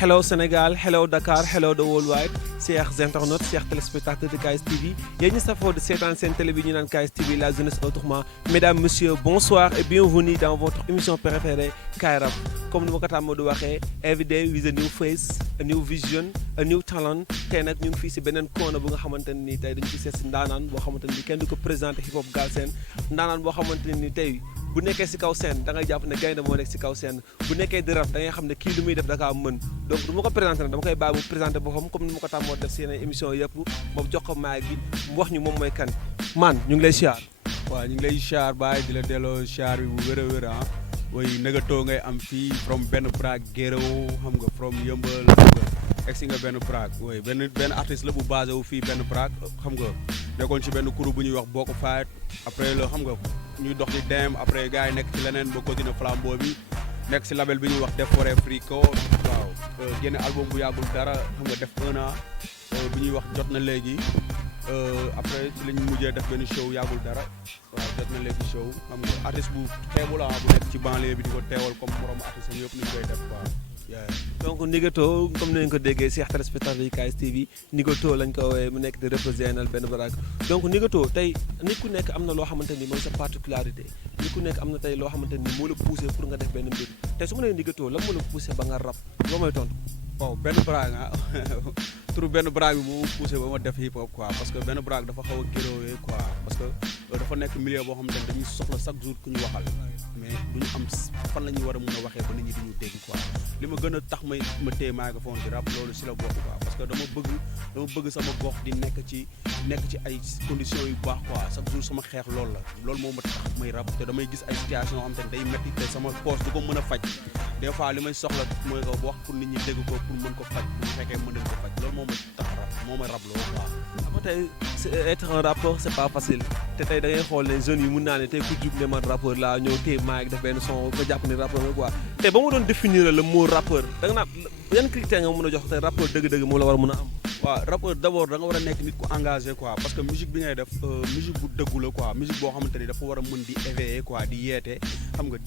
Hello Sénégal, hello Dakar, hello the worldwide, chers internautes, chers téléspectateurs de KS TV. Yéen ñi safoo de seetaan seen télé bi ñu naan KS TV, la jeunesse autrement. Mesdames, messieurs, bonsoir et bienvenue dans votre émission préférée Kairap. Comme ni ma ko tàmmoo di waxee, every day with a new face, a new vision, a new talent. Tey nag ñu ngi fii si beneen koona bu nga xamante ne nii tey dañu fi seet si ndaanaan boo xamante ne nii kenn du ko présenté hip hop Galsen. Ndaanaan boo xamante ne nii tey bu nekkee si kaw scène da ngay jàpp ne gaynde moo nekk si kaw scène bu nekkee di rap da ngay xam ne kii lu muy def da kaa mën donc du ma ko présenté nag dama koy bàyyi mu présenté boppam comme ni ma ko tàmmoo def si yeneen émission yëpp moom jox ko maay gi mu wax ñu moom mooy kan man ñu ngi lay siyaar. waaw ñu ngi lay siyaar baay di la delloo siyaar bi bu wér a wér ah way nëgatoo ngay am fii from benn Prague Guéréo xam nga from Yëmbal xam nga egsi nga benn Prague way benn artiste la bu basé wu fii benn Prague xam nga nekkoon ci benn kuréel bu ñuy wax Boko Fight après la xam nga ñuy dox di dem après gars yi nekk ci leneen ba continuer flambeau bi nekk ci label bi ñuy wax Def Forêt Frico waaw génne album bu yàggul dara xam nga def 1 an bu ñuy wax jot na léegi après ci lañ mujjee def benn show yàggul dara waaw jot na léegi show xam nga artiste bu xeebu la bu nekk ci banlieue bi di ko teewal comme moromu artiste yëpp ni ñu koy def waaw. donc Nigato comme ni ngeen ko déggee si téléspectateurs yi KS TV Nigato lañ ko woowee mu nekk di représenté benn baraak donc Nigato tey nit ku nekk am na loo xamante ni mooy sa particularité nit ku nekk am na tey loo xamante ni moo la poussé pour nga def benn mbir tey su ma nee Nigato lan moo la poussé ba nga rap loo may tontu. bon benn baraak ah turu benn baraak bi moo poussé ba ma def hip hop quoi parce que benn baraak dafa xaw a géróowee quoi parce que dafa nekk milieu boo xamante ne dañuy soxla chaque jour ku ñu waxal mais duñu am fan la ñuy war a mën a waxee ba nit ñi duñu dégg quoi li ma gën a tax ma téye microphone di rap loolu si la bokk quoi parce que dama bëgg sama gox di nekk ci ay conditions yu baax quoi chaque jour sama xeex loolu la loolu moo ma tax may rap te damay gis ay situation yoo xamante ne day métti te sama poche du ko mën a faj des fois li may soxla mooy ko wax pour nit ñi dégg ko pour mën ko faj bu fekkee mën nañ ko faj loolu moo ma tax rap moo ma rap loolu quoi. xam nga tey être un rappeur c'est pas facile te tey da ngay xool ne jeunes yi mun naa ne tey ku jug ne man rappeur laa ñëw téye maa ngi def benn son nga jàpp ne rappeur nga quoi tey ba ma doon définir le mot rappeur da nga naan yan critère nga mën a jox tey rappeur dëgg-dëgg moo la war a mën a am. waaw rappeur d'abord da nga war a nekk nit ku engagé quoi parce que musique bi ngay def musique bu dëggu la quoi musique boo xamante ni dafa war a mën di éveiller quoi di yeete xam nga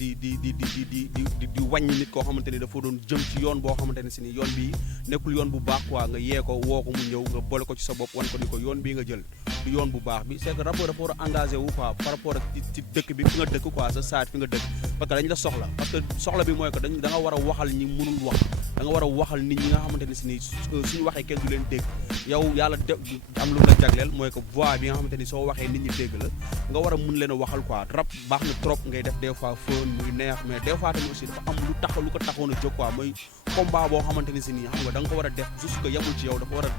di wàññi nit koo xamante ni dafa doon jëm ci yoon boo xamante ne si ni yoon bi nekkul yoon bu baax quoi nga yee ko woo ko mu ñëw nga boole ko ci sa bopp wan ko ni ko yoon bii nga jël du yoon bu baax bi c'est que rappeur dafa war a engagé wu quoi par rapport ak ci dëkk bi fi nga dëkk quoi sa saat fi nga dëkk parce que dañ la soxla parce que soxla bi mooy que da nga war a waxal ñi mënul wax da nga war a waxal nit ñi nga xamante ne si ni suñu waxee kenn du leen dégg yow yàlla am lu la jagleel mooy que voix bi nga xamante ni soo waxee nit ñi dégg la nga war a mun leen a waxal quoi rap baax na trop ngay def des fois fën muy neex mais des fois tamit aussi dafa am lu ko taxoon a jóg quoi mooy combat boo xamante ni si nii xam nga da nga ko war a def juste que yemul ci yow dafa war a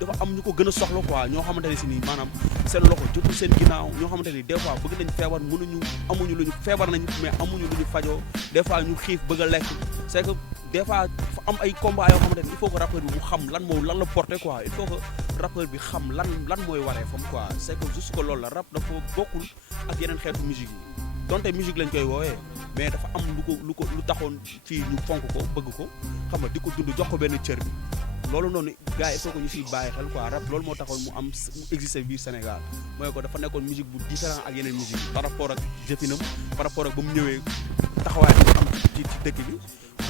dafa am ñu ko gën a soxla quoi ñoo xamante ni si nii maanaam seen loxo jotul seen ginnaaw ñoo xamante ni des fois bëgg nañ feebar amuñu lu ñu feebar nañ mais amuñu lu ñu fajoo des fois ñu xiif bëgg a lekk c'est que des fois dafa am ay combat yoo xamante ni il faut que rappeur bi mu xam lan la porté quoi il faut que rappeur bi xam lan mooy waree fam quoi c'est que juste que loolu la rap dafa bokkul ak yeneen xeetu musique yi donte musique lañ koy woowee mais dafa am lu taxoon fii ñu fonk ko bëgg ko xam nga di ko dund jox ko benn cër bi loolu noonu gars yi il faut que ñu siy bàyyi xel quoi rap loolu moo taxoon mu existé biir Sénégal mooy ko dafa nekkoon musique bu différent ak yeneen musique par rapport ak jëfinam par rapport ak ba mu ñëwee taxawaay bi am ci dëkk bi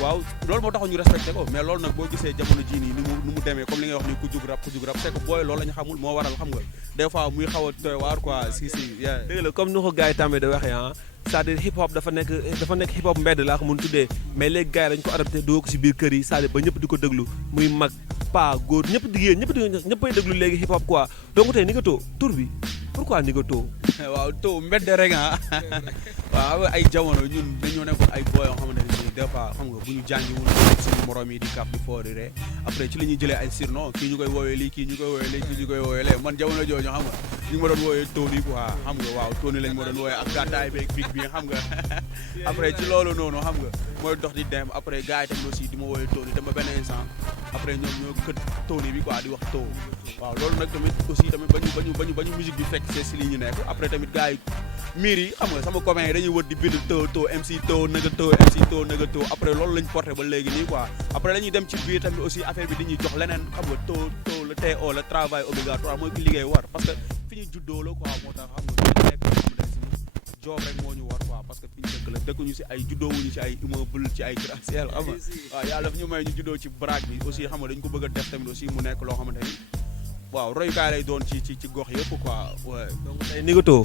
waaw loolu moo taxoon ñu respecté ko mais loolu nag boo gisee jamono jii nii ni mu demee comme li ngay wax ni ku jug rap c'est que booy loolu la ñu xamul moo waral xam nga des fois muy xaw a doy waar quoi si dëgg la comme ni ko gars yi tàmmee di waxee ah c'est-à-dire hip hop dafa nekk hip hop mbedd laa ko mën tuddee mais léegi gars yi dañu ko adapté dugg ko si biir kër yi c'est-à-dire ba ñëpp di ko déglu muy mag pa góor ñëpp jigéen ñëppay déglu léegi hip hop quoi donc tey Nigato tur bi pourquoi Nigato. waaw to mbedd rek ah waaw ay jamono ñun dañoo nekkoon ay boy yoo xamante ne des fois xam nga bu ñu jàngiwul suñu morom yi di kap di foori ree après ci la ñuy jëlee ay surnom kii ñu koy woowee lii kii ñu koy woowee lii kii ñu koy woowee lee man jamono jooju xam nga ñu ngi ma doon woowee Tony quoi xam nga waaw Tony lañ ma doon woowee ak gàttaay beeg big bi xam nga après ci loolu noonu xam nga mooy dox di dem après gars yi tamit aussi di ma woowee Tony dem ba benn instant après ñoom ñoo kët Tony bi quoi di wax too waaw loolu nag tamit aussi tamit bañu musique bi fekk c'est si li ñu nekk après tamit gars yi miir yi xam nga sama copain yi dañuy wër di bind too MC too nëga too MC too nëga too après loolu lañ porté ba léegi nii quoi après dañuy dem ci biir tamit aussi affaire bi dañuy jox leneen xam nga too le TO le travail obligatoire mooy ki liggéey war parce que fi ñu juddoo la quoi moo tax xam nga nekk job rek moo ñu war quoi parce que fi ñu dëkk la dëkkuñu si ay juddoowuñu ci ay immeuble ci ay gratte-ciel xam nga waaw yàlla daf ñu may ñu juddoo ci baraak bi aussi xam nga dañ ko bëgg a def tamit aussi mu nekk loo xamante ni waaw royukaay lay doon ci gox yëpp quoi ouais. donc tey Nigato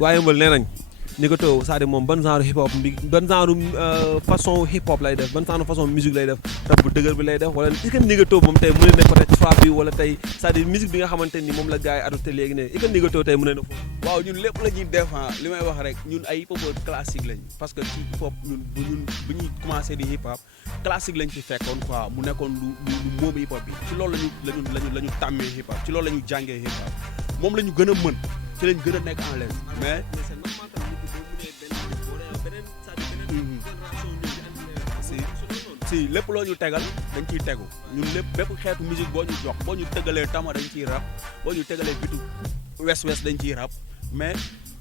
waaye mbal nee nañ Nigato c'est-à-dire moom ban genre hip hop ban genre façon hip hop lay def ban genre façon musique lay def rap bu dëgër bi lay def wala est-ce que Nigato moom tey mën na ne peut-être trap bi wala tey c'est-à-dire musique bi nga xamante ni moom la gars yi adopté léegi ne est-ce que Nigato tey mën na foofu. waaw ñun lépp la ñuy def li may wax rek ñun ay hip hop classique lañ parce que ci hip hop ñun bu ñuy commencé di hip hop classique lañ fi fekkoon quoi mu nekkoon lu moom hip hop bi ci loolu la ñu tàmmee hip hop ci loolu la ñu jàngee hip hop moom la ñu gën a mën ci lañ gën a nekk en l'aise mais si lépp loo ñu tegal dañ ciy tegu ñun lépp bépp xeetu musique boo ñu jox boo ñu tëgalee tama dañ ciy rap boo ñu tegalee bitu wes dañ ciy rap mais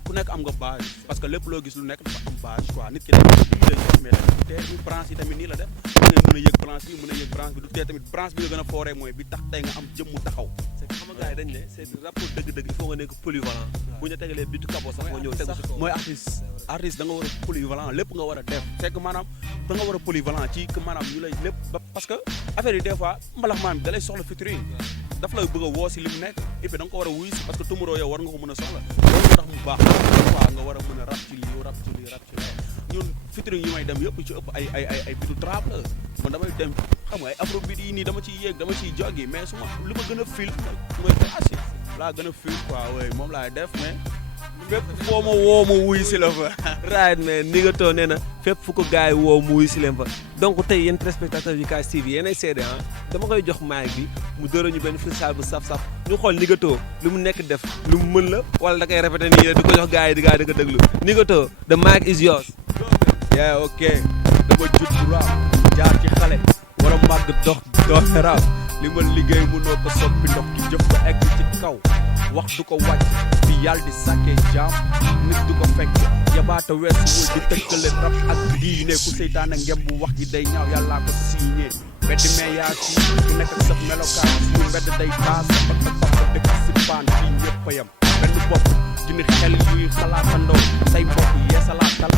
ku nekk am nga base parce que lépp loo gis lu nekk dafa am base quoi nit ki dafa mais te ñu branche yi tamit nii la def da ngay mën a yëg branche bi mën a yëg branche bi du tee tamit branche bi nga gën a fooree mooy bi tax tey nga am jëmmu taxaw c'est que xam nga gars yi dañ ne c'est rapport dëgg-dëgg il faut nga nekk polyvalent bu ñu tegalee bitu kabo sax nga ñëw tegu si kaw mooy artiste da nga war a polyvalent lépp nga war a def c'est que maanaam da nga war a polyvalent ci que maanaam ñu lay lépp parce que affaire yi des fois mbalax maam bi da lay soxla featuring daf lay bëgg a woo si li mu nekk et puis da nga ko war a wuy si parce que tumuroo yow war nga ko mën a soxla loolu tax mu baax quoi nga war a mën a rap ci lii rap ci lii rap ci lii ñun featuring yi may dem yëpp ci ëpp ay bitu trap la man damay dem xam nga ay afrobeat yi nii dama ciy yéeg dama ciy joggi mais su ma li ma gën a fil mooy classique laa gën a fil quoi oui moom laay def mais fépp foo ma woo ma wuy si la fa. right mais Nigato nee na fépp fu ko gars yi woo mu wuy si leen fa donc tey yéen téléspectateurs yu KS TV yéenay seede ah dama koy jox mic bi mu dóora ñu benn freestyle bu saf-saf ñu xool Nigato lu mu nekk def lu mu mën la wala da koy répété nii di ko jox gars yi di gars yi di ko déglu Nigato the mic is yours. yeah ok dama jut bu rap jaar ci xale war a màgg dox doxe rap li ma liggéey mënoo ko soppi ndox ki jëf ko egg ci kaw wax du ko wàcc fi yàlla di sàkkee jaam nit du ko fekk yabaata weesuwul di tëkkale rap ak diine ku seytaane ngem bu wax ji day ñaaw yàllaa ko signé mbedd mee yaa ci ku nekk ak saf melokaan suñu mbedd day taas ba dëkk si paan fii ñëpp a yem benn bopp dina xel yuy xalaatandoo say mbokk yeesalaatal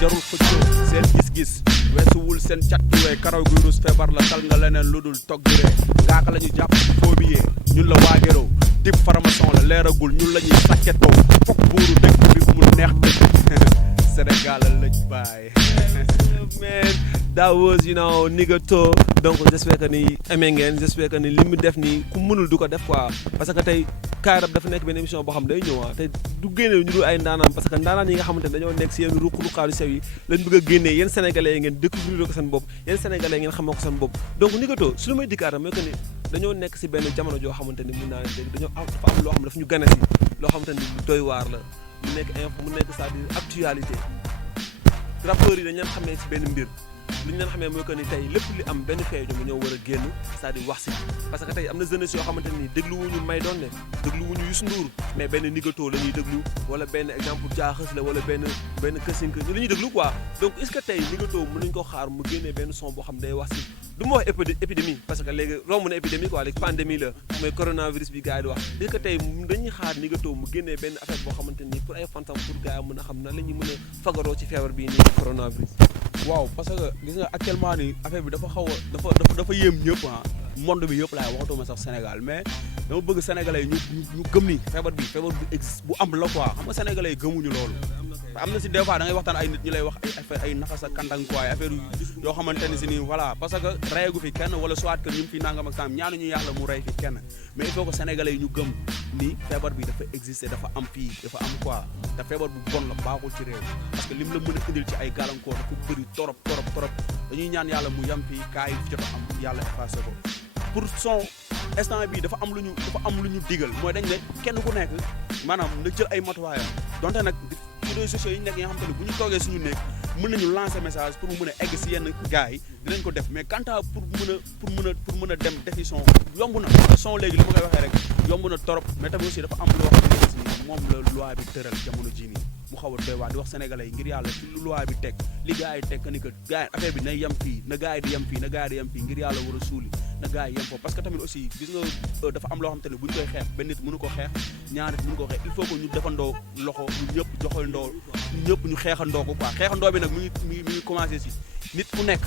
jarul xëccoo seen gis-gis weesuwul seen cat gi wey karaw gi rus feebar la tal nga leneen lu dul togg ree ngaaka la ñu jàpp foobiyee ñun la waageroo dib faramason la leeragul ñun la ñuy sàkketoo fokk buuru dëkk bi mu neex dëkk Sénégal la lëj baay man that was Nigato donc j'espère que ni aimé ngeen j'espère que ni li mu def nii ku mënul du ko def quoi parce que tey Kaarab dafa nekk benn émission boo xam day ñëw te du génne ñu dul ay ndaanaan parce que ndaanaan yi nga xamante ne dañoo nekk si yenn ruq-ruqaaru sew yi lañ bëgg a génnee yéen sénégalais yi ngeen découvrir ko seen bopp yéen sénégalais yi ngeen xamoo ko seen bopp donc Nigato su lu may dikkaatam mooy que ni dañoo nekk si benn jamono joo xamante ni mun naa ne dégg dañoo am dafa am loo xam ne dafa ñu gane si loo xamante ni lu doy waar la mu nekk info mu nekk c'est-à-dire actualité rappeurs yi dañ leen xamee si benn mbir li ñu leen xamee mooy que ni tey lépp li am benn feejo mu ñëw war a génn c'est-à-dire wax si parce que tey am na jeunesse yoo xamante ni dégluwuñu may doon ne dégluwuñu Youssou Ndour mais benn Nigato la ñuy déglu wala benn exemple jaaxës la wala benn kësink ñu la ñuy déglu quoi donc est-ce que tey Nigato mën nañu ko xaar mu génnee benn son boo xam day wax si du ma wax épidémie parce que léegi romb na épidémie quoi léegi pandémie la mooy coronavirus bi gars yi di wax est-ce que tey dañuy xaar Nigato mu génnee benn affaire boo xamante ni pour ay fantam pour gars yi mën a xam na la ñuy mën a fagaroo ci feebar bii nii coronavirus. waaw parce que gis nga actuellement nii affaire bi dafa xaw a dafa yéem ñëpp ah monde bi yëpp laay waxatuma sax Sénégal mais dama bëgg sénégalais yi ñu gëm ni feebar bu existe bu am la quoi xam nga sénégalais yi gëmuñu loolu. am na si des fois da ngay waxtaan ay nit ñu lay wax ay affaire ay nafas ak kandang quoi ay affaire yoo xamante ni si nii voilà parce que reyagu fi kenn wala soit que ñu fi nangam ak sam ñaanuñu yàlla mu rey fi kenn mais il faut que sénégalais yi ñu gëm ni feebar bi dafa exister dafa am fii dafa am quoi te feebar bu bon la baaxul ci réew parce que lim la mën a indil ci ay gàllankoor dafa bëri torop dañuy ñaan yàlla mu yam fii kaa yi jot a am yàlla effacé ko pour son instant bi dafa am lu ñu digal mooy dañ ne kenn ku nekk maanaam na jël ay matuwaayam donte nag ci réseaux sociaux yi nekk nga xam te ne bu ñu toogee suñu nekk mën nañu lancer message pour mu mën a egg si yenn gars yi dinañ ko def mais quant à pour mën a dem defi son yomb na son léegi li ma koy waxee rek yomb na torop mais tamit aussi dafa am loo xam ne moom la loi bi tëral jamono jii nii mu xaw a doy waar di wax sénégalais yi ngir yàlla ci lu loi bi teg li gars yi teg ni que gars yi affaire bi nay yem fii na gars yi di yem fii na gars yi di yem fii ngir yàlla war a suuli na gars yi yem foofu parce que tamit aussi gis nga dafa am loo xam te ne bu ñu koy xeex benn nit mënu ko xeex ñaar nit mënu ko xeex il faut que ñu defandoo loxo ñu ñëpp joxandoo ñëpp ñu xeexandoo ko quoi xeexandoo bi nag mi ngi commencé si nit ku nekk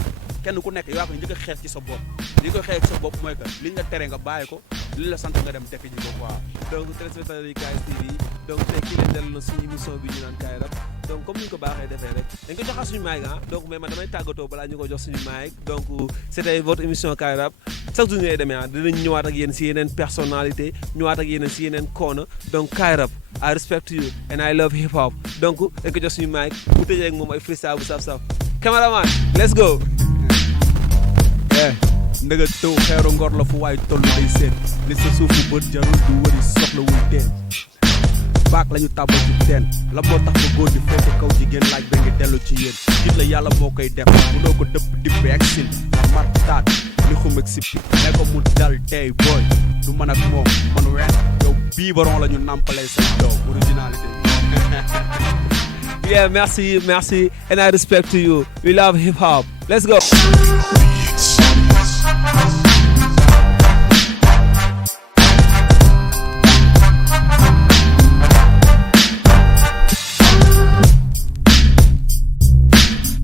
kenn ku nekk yaa ko njëkk a xeex ci sa bopp li koy xeex ci sa bopp mooy que liñ la tere nga bàyyi ko li la sant nga dem defi ji ko quoi. donc téléspectateurs yi KS TV donc tey kii leen dellu na suñu émission bi ñu naan Kaay Rap donc comme ni ñu ko baaxee defee rek dañ ko joxaat suñu mic donc mais man damay tàggatoo balaa ñu ko jox suñu mic donc c'était votre émission Kaay Rap chaque jour ngay demee dinañ ñëwaat ak yéen si yeneen personnalité ñëwaat ak yéen si yeneen koona donc Kaay Rap I respect you and I love hip hop donc dañ ko jox suñu mic bu tëjee ak moom ay freestyle bu saf-saf cameraman let's go. ndëga tëw xeeru ngor la fu waay toll day seet li sa suufu bët jarul du wëri soxlawul teen baak la ñu tàbbal ci teen la moo tax ba góor di fekk kaw jigéen laaj ba ngi dellu ci yéen gis la yàlla moo koy def mënoo ko dëpp dippe ak sil mar taat li xum ak sippi ne ko mu dal tey booy du mën ak moom man ween yow bii baron la ñu nàmpalay say doom originalité yeah merci and I respect you we love hip hop let's go.